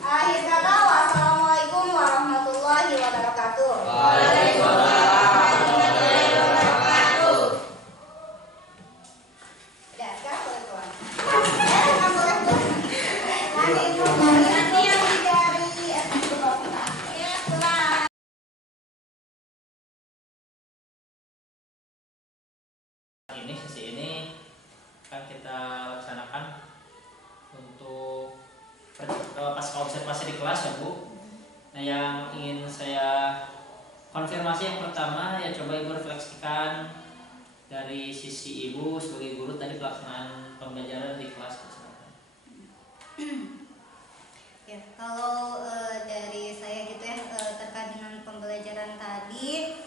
Akhir kata, wassalamualaikum warahmatullahi wabarakatuh. Udah, sekarang boleh keluar. Nggak boleh keluar. Nanti yang dari S1 Kopita. Ya, pulang. Sesi ini akan kita laksanakan untuk pasca observasi di kelas ya Bu. Nah, yang ingin saya konfirmasi yang pertama ya, coba Ibu refleksikan dari sisi Ibu sebagai guru tadi pelaksanaan pembelajaran di kelas. Ya, kalau dari saya gitu ya, terkait dengan pembelajaran tadi,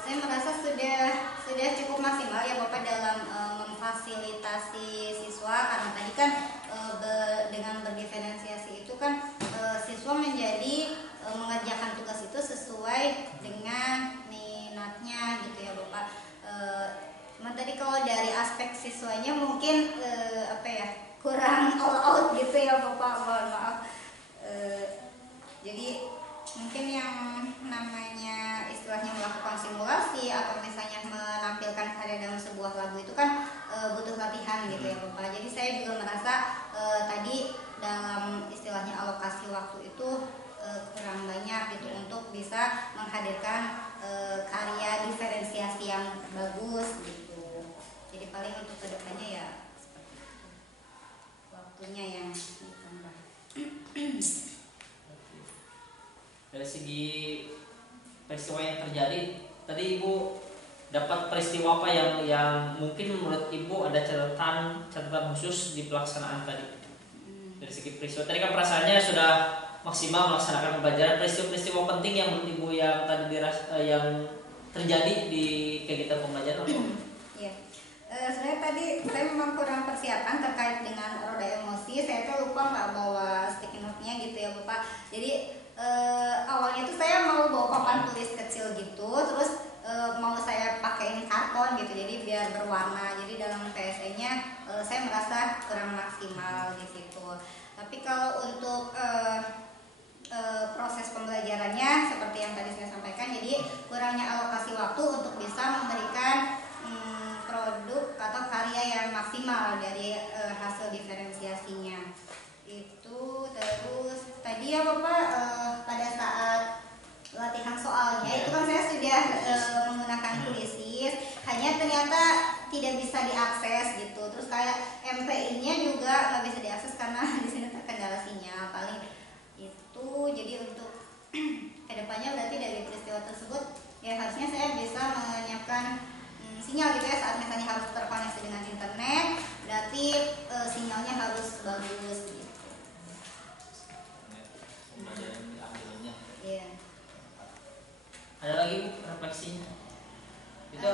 saya merasa sudah cukup maksimal ya Bapak dalam memfasilitasi siswa, karena tadi kan dengan berdiferensiasi itu kan siswa Jadi mungkin yang namanya istilahnya melakukan simulasi atau misalnya menampilkan karya dalam sebuah lagu itu kan butuh latihan gitu ya Bapak. Jadi saya juga merasa tadi dalam istilahnya alokasi waktu itu kurang banyak gitu untuk bisa menghadirkan karya diferensiasi yang bagus gitu. Jadi paling untuk kedepannya ya seperti itu, waktunya yang ditambah. Dari segi peristiwa yang terjadi tadi Ibu dapat peristiwa apa yang mungkin menurut Ibu ada catatan khusus di pelaksanaan tadi? Dari segi peristiwa tadi kan perasaannya sudah maksimal melaksanakan pembelajaran, peristiwa penting yang menurut Ibu yang tadi yang terjadi di kegiatan pembelajaran apa? Iya. Sebenarnya tadi saya memang kurang persiapan terkait dengan roda emosi. Saya tuh lupa nggak bawa sticky note-nya gitu ya Bapak. Jadi awalnya tuh saya mau bawa papan tulis kecil gitu, terus mau saya pakaiin karton gitu, jadi biar berwarna. Jadi dalam PSE-nya saya merasa kurang maksimal di situ. Tapi kalau untuk proses pembelajarannya seperti yang tadi saya sampaikan, jadi kurangnya alokasi waktu untuk bisa memberikan produk atau karya yang maksimal dari hasil diferensiasinya itu. Terus tadi ya Bapak pada saat latihan soalnya itu kan saya sudah menggunakan Pulisis, hanya ternyata tidak bisa diakses gitu. Terus kayak MPI-nya juga nggak bisa diakses karena di sini terkendala sinyal paling itu. Jadi untuk kedepannya berarti dari peristiwa tersebut ya harusnya saya bisa menyiapkan sinyal gitu ya, saat misalnya harus terkoneksi dengan internet, berarti sinyalnya harus bagus gitu. Iya. Ada lagi refleksinya? Itu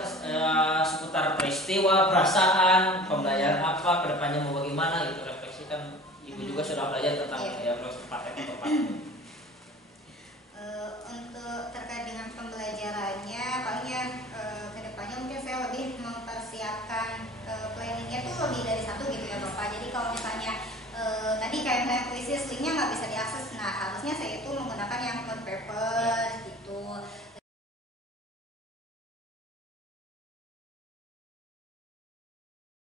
seputar peristiwa, perasaan, pembelajaran apa, kedepannya mau bagaimana gitu, refleksi kan Ibu juga sudah belajar tentang ya proses pakai atau pakai. Untuk terkait dengan pembelajarannya, palingnya kedepannya mungkin saya lebih mempersiapkan planningnya tuh lebih dari satu gitu ya Bapak. Jadi kalau misalnya tadi kayak puisi linknya nggak bisa diakses, nah harusnya saya itu menggunakan yang code paper